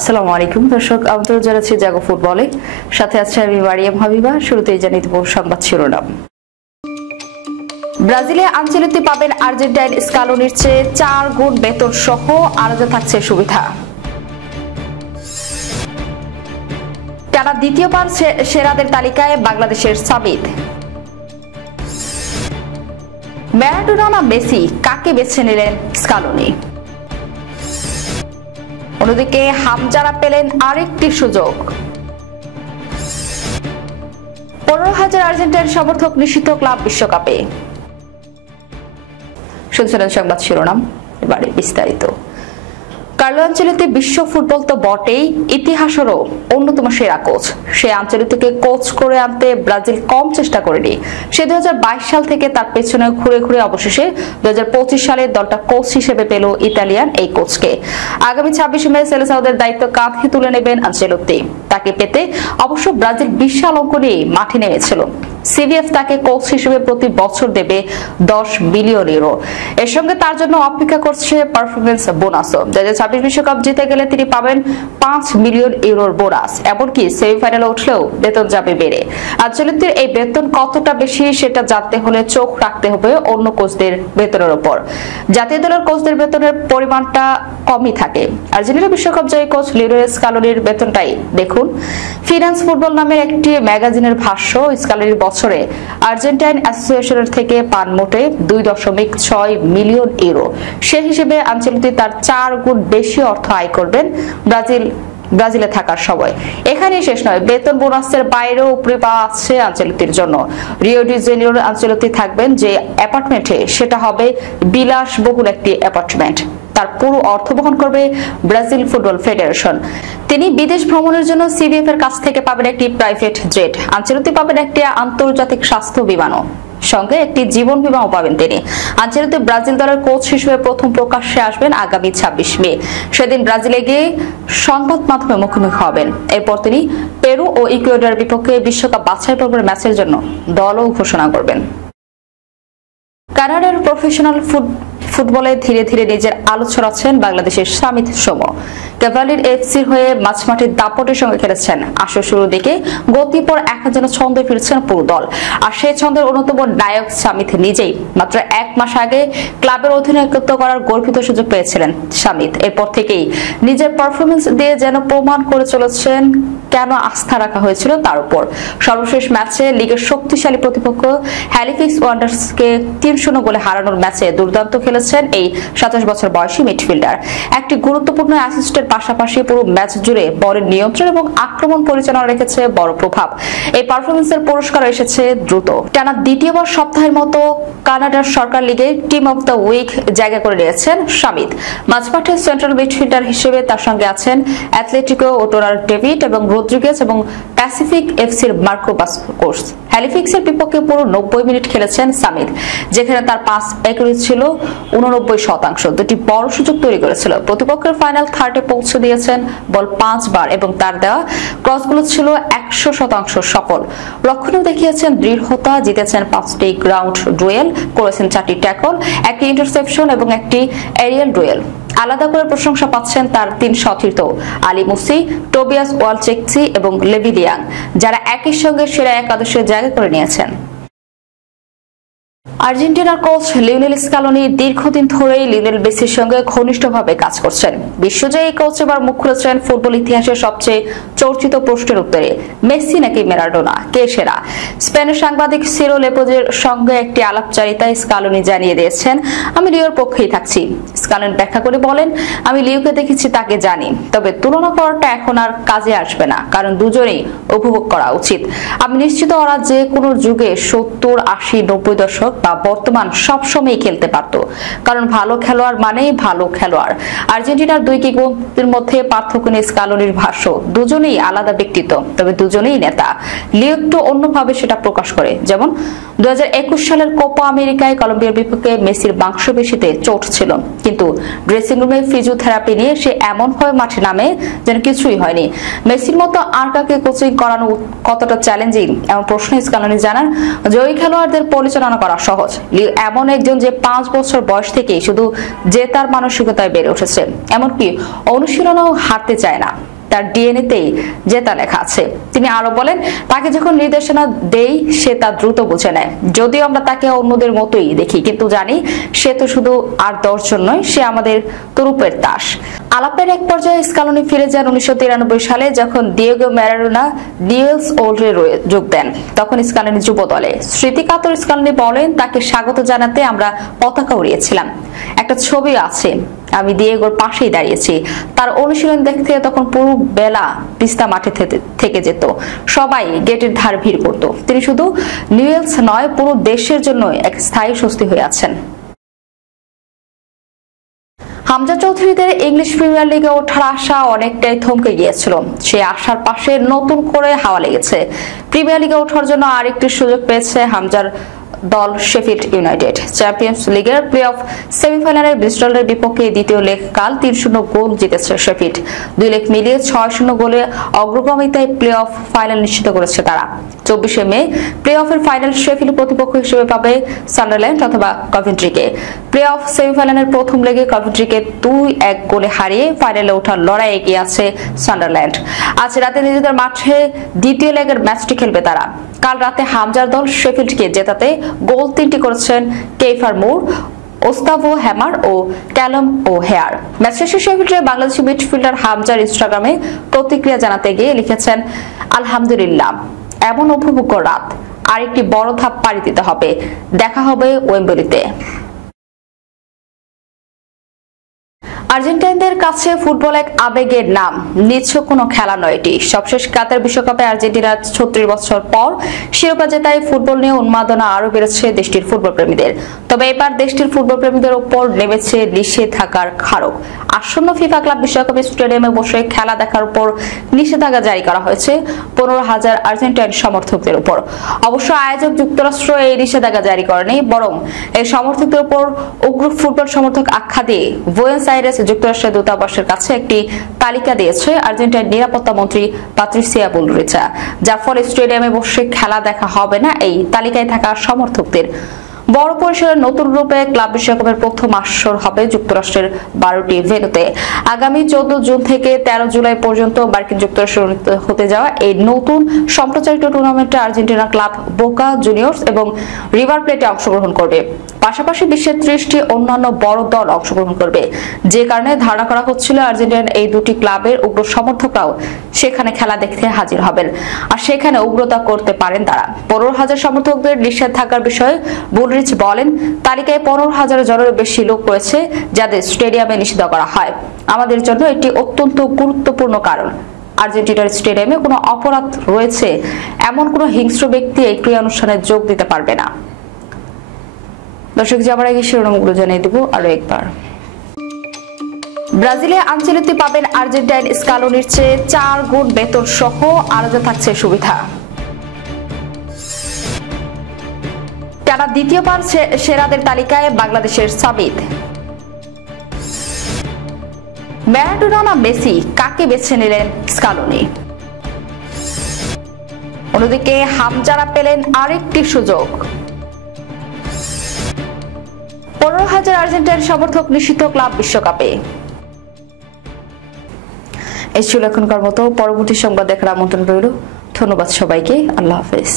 আসসালামু আলাইকুম দর্শক, আমন্ত্রণ জানাচ্ছি জাগো ফুটবলে। সাথে আছে আমি মারিয়াম হাবিবা। শুরুতেই জানিয়ে দেব সংবাদ শিরোনাম। ব্রাজিলে আঞ্চলিকতি পাবেন আর্জেন্টাইন স্কালোনির চেয়ে 4 গুণ বেতন সহ আলাদা থাকছে সুবিধা। টানা দ্বিতীয়বার সেরাদের তালিকায় বাংলাদেশের সামিদ। ম্যারাডোনা না মেসি, কাকে বেছে নিলেন স্কালোনি? অন্যদিকে হামজারা পেলেন আরেকটি সুযোগ। 15,000 আর্জেন্টাইন সমর্থক নিষিদ্ধ ক্লাব বিশ্বকাপে। শুনছিলেন সংবাদ শিরোনাম, এবারে বিস্তারিত। কার্লো আঞ্চলিতে বিশ্ব ফুটবল তো বটেই, ইতিহাসেরও অন্যতম সেরা কোচ। সে আঞ্চলিককে কোচ করে আনতে ব্রাজিল কম চেষ্টা করেনি। সে 2022 সাল থেকে তার পেছনে ঘুরে ঘুরে অবশেষে 2025 সালে দলটা কোচ হিসেবে পেল ইতালিয়ান এই কোচকে। আগামী 26 মে সেলেসাওদের দায়িত্ব কাঁধে তুলে নেবেন আঞ্চেলোত্তি। তাকে পেতে অবশ্য ব্রাজিল বিশাল অঙ্ক নিয়ে মাঠে নেমেছিল। সিভিএফ তাকে কোচ হিসেবে প্রতি বছর দেবে 10 বিলিয়ন ইউরো। এর সঙ্গে তার জন্য অপেক্ষা করছে পারফরমেন্স বোনাসও। 2026 বিশ্বকাপ জিতে গেলে তিনি পাবেন 5 মিলিয়ন ইউরোর বোনাস। এমনকি সেমিফাইনালে উঠলেও বেতন যাবে বেড়ে। আঞ্চলিকদের এই বেতন কতটা বেশি সেটা জানতে হলে চোখ রাখতে হবে অন্য কোচদের বেতনের উপর। জাতীয় দলের কোচদের বেতনের পরিমাণটা কমই থাকে। আর্জেন্টিনা বিশ্বকাপ জয়ী কোচ লিওনেল স্কালোনির বেতনটাই দেখুন। ফিনান্স ফুটবল নামের একটি ম্যাগাজিনের ভাষ্য, স্কালোনির বছরে আর্জেন্টাইন অ্যাসোসিয়েশনের থেকে পান মোটে 2.6 মিলিয়ন ইউরো। সে হিসেবে আঞ্চলিকতি তার 4 গুণ বেশি অর্থ আয় করবেন ব্রাজিলে থাকার সময়। এখানেই শেষ নয়, বেতন বোনাসের বাইরেও উপরি পাওয়া আছে আঞ্চলিকতির জন্য। রিও ডি জেনিরোর আঞ্চলিকতি থাকবেন যে অ্যাপার্টমেন্টে, সেটা হবে বিলাসবহুল একটি অ্যাপার্টমেন্ট। তার পুরো অর্থ বহন করবে ব্রাজিল ফুটবল ফেডারেশন। তিনি বিদেশ ভ্রমণের জন্য সিভিএফ এর কাছ থেকে পাবেন একটি প্রাইভেট জেট। আঞ্চলিকতি পাবেন একটি আন্তর্জাতিক স্বাস্থ্য বিমানও, সঙ্গে একটি জীবন বীমাও পাবেন তিনি। আঞ্চলিকতি ব্রাজিল দলের কোচ হিসেবে প্রথম প্রকাশ্যে আসবেন আগামী 26 মে। সেদিন ব্রাজিলে গিয়ে সংবাদ মাধ্যমে মুখোমুখি হবেন। এরপর তিনি পেরু ও ইকুয়েডরের বিপক্ষে বিশ্বকাপ বাছাই পর্বের ম্যাচের জন্য দলও ঘোষণা করবেন। কানাডার প্রফেশনাল ফুটবলে ধীরে ধীরে নিজের আলো ছড়াচ্ছেন বাংলাদেশের সামিদ সোম। ক্যাভালির এফসির হয়ে মাঝমাঠের দাপটের সঙ্গে খেলেছেন। আসর শুরুর দিকে গতির পর এখন যেন ছন্দে ফিরছেন পুরো দল। আর সেই ছন্দের অন্যতম নায়ক সামিদ নিজেই। মাত্র 1 মাস আগে ক্লাবের অধিনায়কত্ব করার গর্বিত সুযোগ পেয়েছিলেন সামিদ। এরপর থেকেই নিজের পারফরমেন্স দিয়ে যেন প্রমাণ করে চলেছেন কেন আস্থা রাখা হয়েছিল তার উপর। সর্বশেষ ম্যাচে লিগের শক্তিশালী প্রতিপক্ষ হ্যালিফ্যাক্স ওয়ান্ডার্সকে 3-0 গোলে হারানোর ম্যাচে দুর্দান্ত খেলেছেন এই 27 বছর বয়সী মিডফিল্ডার। একটি গুরুত্বপূর্ণ অ্যাসিস্টের পাশাপাশি পুরো ম্যাচ জুড়ে বলের নিয়ন্ত্রণ এবং আক্রমণ পরিচালনা রেখেছে বড় প্রভাব। এই পারফরমেন্সের পুরস্কার এসেছে দ্রুত। টানা দ্বিতীয়বার সপ্তাহের মতো কানাডার সরকার লিগে টিম অফ দ্য উইক জায়গা করে নিয়েছেন সামিদ। মাঝমাঠে সেন্ট্রাল মিডফিল্ডার হিসেবে তার সঙ্গে আছেন অ্যাথলেটিকো ওটোরার ডেভিড এবং রদ্রিগেজ এবং প্যাসিফিক এফসির মার্কো বাসকোস। হ্যালিফ্যাক্সের বিপক্ষে পুরো 90 মিনিট খেলেছেন সামিদ, যেখানে তার পাস অ্যাকুরেসি ছিল 89%। দুটি বড় সুযোগ তৈরি করেছিল। প্রতিপক্ষের ফাইনাল থার্ডে পৌঁছে দিয়েছেন বল 5 বার এবং তার দেওয়া ক্রসগুলো ছিল 100% সফল। লক্ষণেও দেখিয়েছেন দৃঢ়তা, জিতেছেন 5টি গ্রাউন্ড ডুয়েল, করেছেন 4টি ট্যাকল, একটি ইন্টারসেপশন এবং একটি এরিয়াল ডুয়েল। আলাদা করে প্রশংসা পাচ্ছেন তার 3 সতীর্থ আলী মুসি, টোবিয়াস ওয়ালচেকসি এবং লেভি লিয়াং, যারা একই সঙ্গে সেরা একাদশে জায়গা করে নিয়েছেন। আর্জেন্টিনার কোচ লিওনেল স্কালোনি দীর্ঘদিন ধরেই লিওনেল মেসির সঙ্গে ঘনিষ্ঠভাবে কাজ করছেন। বিশ্বজয়ী কোচ এবার মুখ খুলেছেন ফুটবল ইতিহাসের সবচেয়ে চর্চিত প্রশ্নের উত্তরে, মেসি নাকি ম্যারাডোনা, কে সেরা? স্পেনের সাংবাদিক সিরো লেপোজের সঙ্গে একটি আলাপচারিতায় স্কালোনি জানিয়ে দিয়েছেন, আমি লিওর পক্ষেই থাকছি। স্কালোনি ব্যাখ্যা করে বলেন, আমি লিওকে দেখেছি, তাকে জানি, তবে তুলনা করাটা এখন আর কাজে আসবে না, কারণ দুজনেই উপভোগ করা উচিত। আমি নিশ্চিত ওরা যে কোনো যুগে 70, 80, 90 দশক বা বর্তমান সবসময় খেলতে পারত, কারণ ভালো খেলোয়াড় মানেই ভালো খেলোয়াড়। আর্জেন্টিনার 2 কিংবদন্তির মধ্যে পার্থক্য নেই স্কালোনির ভাষ্য, দুজনেই আলাদা ব্যক্তিত্ব, তবে দুজনেই নেতা। লিও একটু অন্যভাবে সেটা প্রকাশ করে, যেমন 2021 সালের কোপা আমেরিকায় কলম্বিয়ার বিপক্ষে মেসির মাংসপেশিতে চোট ছিল, কিন্তু ড্রেসিং রুমে ফিজিওথেরাপি নিয়ে সে এমনভাবে মাঠে নামে যেন কিছুই হয়নি। মেসির মতো আর কাকে কোচিং করানো কতটা চ্যালেঞ্জিং এমন প্রশ্ন স্কালোনি জানান, জয়ী খেলোয়াড়দের পরিচালনা করা সহজ। লিও এমন একজন যে 5 বছর বয়স থেকেই শুধু জেতার মানসিকতায় বেড়ে উঠেছে, এমনকি অনুশীলনেও হারতে চায় না। তার ডিএনএতেই জেতা লেখা আছে। তিনি আরো বলেন, তাকে যখন নির্দেশনা দেই সে তা দ্রুত বুঝে নেয়। যদিও আমরা তাকে অন্যদের মতোই দেখি, কিন্তু জানি সে তো শুধু আর 10 জন নয়, সে আমাদের তরুপের তাস। আলাপের এক পর্যায়ে স্কালোনি ফিরে যান 1993 সালে, যখন ডিয়েগো ম্যারাডোনা নিউয়েলস ওল্ডে যোগ দেন। তখন স্কালোনি যুব দলে। স্মৃতিকাতর স্কালোনি বলেন, তাকে স্বাগত জানাতে আমরা পতাকা উড়িয়েছিলাম। একটা ছবি আছে, আমি ডিয়েগোর পাশেই দাঁড়িয়েছি। তার অনুশীলন দেখতে তখন পুরো বেলা পিস্তা মাঠে থেকে যেত। সবাই গেটের ধার ভিড় করত। তিনি শুধু নিউয়েলস নয়, পুরো দেশের জন্য এক স্থায়ী স্বস্তি হয়ে আছেন। হামজা চৌধুরীদের ইংলিশ প্রিমিয়ার লিগে ওঠার আশা অনেকটাই থমকে গিয়েছিল। সেই আশার পাশে নতুন করে হাওয়া লেগেছে। প্রিমিয়ার লিগে ওঠার জন্য আরেকটি সুযোগ পেয়েছে হামজার দল শেফিল্ড ইউনাইটেড। চ্যাম্পিয়ন্স লিগের প্লে অফ সেমিফাইনালে ব্রিস্টলের বিপক্ষে দ্বিতীয় লেগ কাল 3-0 গোল জিতেছে শেফিল্ড। 2 লেগ মিলিয়ে 6-0 গোলে অগ্রগামিতায় প্লে অফ ফাইনাল নিশ্চিত করেছে তারা। 24 মে প্লে অফের ফাইনাল শেফিল্ড প্রতিপক্ষ হিসেবে পাবে সান্ডারল্যান্ড অথবা কভেন্ট্রিকে। প্লে অফ সেমিফাইনালের প্রথম লেগে কভেন্ট্রিকে 2-1 গোলে হারিয়ে ফাইনালে ওঠার লড়াই এগিয়ে আছে সান্ডারল্যান্ড। আজ রাতে নিজেদের মাঠে দ্বিতীয় লেগের ম্যাচটি খেলবে তারা। কাল রাতে হামজার দল শেফিল্ডকে জেতাতে গোল 3টি করেছেন কেইফার মুর, ওস্তাভো হ্যামার ও ক্যালম ও হেয়ার। ম্যাচ শেষে শেফিল্ডের বাংলাদেশি মিডফিল্ডার হামজার ইনস্টাগ্রামে প্রতিক্রিয়া জানাতে গিয়ে লিখেছেন, আলহামদুলিল্লাহ, এমন উপভোগ্য রাত, আরেকটি বড় ধাপ পাড়ি দিতে হবে। দেখা হবে ওয়েম্বলিতে। আর্জেন্টাইনদের কাছে ফুটবল এক আবেগের নাম, নিছক কোনো খেলা নয় এটি। সবশেষ কাতার বিশ্বকাপে আর্জেন্টিনা 36 বছর পর শিরোপা জেতায় ফুটবল নিয়ে উন্মাদনা আরো বেড়েছে দেশটির ফুটবল প্রেমীদের। তবে এবার দেশটির ফুটবল প্রেমীদের উপর নেমেছে নিষেধাজ্ঞার খাড়ক। আসন্ন ফিফা ক্লাব বিশ্বকাপে স্টেডিয়ামে বসে খেলা দেখার উপর নিষেধাজ্ঞা জারি করা হয়েছে 15,000 আর্জেন্টাইন সমর্থকদের উপর। অবশ্য আয়োজক যুক্তরাষ্ট্র এই নিষেধাজ্ঞা জারি করেনি, বরং এই সমর্থকদের উপর উগ্র ফুটবল সমর্থক আখ্যা দিয়ে বুয়েনোস আইরেস যুক্তরাষ্ট্রের দূতাবাসের কাছে একটি তালিকা দিয়েছে আর্জেন্টাইন নিরাপত্তা মন্ত্রী পাত্রিসিয়া বুলরিচা, যার ফলে স্টেডিয়ামে বসে খেলা দেখা হবে না এই তালিকায় থাকা সমর্থকদের। বড় পরিসরে নতুন রূপে ক্লাব বিশ্বকাপের প্রথম আসর হবে যুক্তরাষ্ট্রের 12টি ভেন্যুতে। আগামী 14 জুন থেকে 13 জুলাই পর্যন্ত মার্কিন যুক্তরাষ্ট্রে অনুষ্ঠিত হতে যাওয়া এই নতুন সম্প্রচারিত টুর্নামেন্টে আর্জেন্টিনা ক্লাব বোকা জুনিয়র্স এবং রিভার প্লেটে অংশগ্রহণ করবে। পাশাপাশি বিশ্বের 30টি অন্যান্য বড় দল অংশগ্রহণ করবে, যে কারণে ধারণা করা হচ্ছিল আর্জেন্টিনার এই দুটি ক্লাবের উগ্র সমর্থকরাও সেখানে খেলা দেখতে হাজির হবেন, আর সেখানে উগ্রতা করতে পারেন তারা। 15,000 সমর্থকদের নিষেধাজ্ঞার বিষয়ে বুলরিচ বলেন, তালিকায় 15,000 জনেরও বেশি লোক রয়েছে যাদের স্টেডিয়ামে নিষিদ্ধ করা হয়। আমাদের জন্য এটি অত্যন্ত গুরুত্বপূর্ণ কারণ আর্জেন্টিনার স্টেডিয়ামে কোনো অপরাধ রয়েছে এমন কোনো হিংস্র ব্যক্তি এই ক্রীড়া অনুষ্ঠানে যোগ দিতে পারবে না। দর্শক, যাবার আগে শিরোনামগুলো জানিয়ে দেব আরো একবার। ব্রাজিলে আনচেলত্তি পাবেন আর্জেন্টাইন স্কালোনির চেয়ে 4 গুণ বেতন সহ আলাদা থাকছে সুবিধা। টানা দ্বিতীয়বার সেরাদের তালিকায় বাংলাদেশের সাবিত। ম্যারাডোনা না মেসি, কাকে বেছে নিলেন স্কালোনি? অন্যদিকে হামজারা পেলেন আরেকটি সুযোগ। 15,000 আর্জেন্টাইন সমর্থক নিষিদ্ধ ক্লাব বিশ্বকাপে। এই ছিল এখনকার মতো। পরবর্তী সংবাদ দেখার আমন্ত্রণ রইল। ধন্যবাদ সবাইকে। আল্লাহ হাফেজ।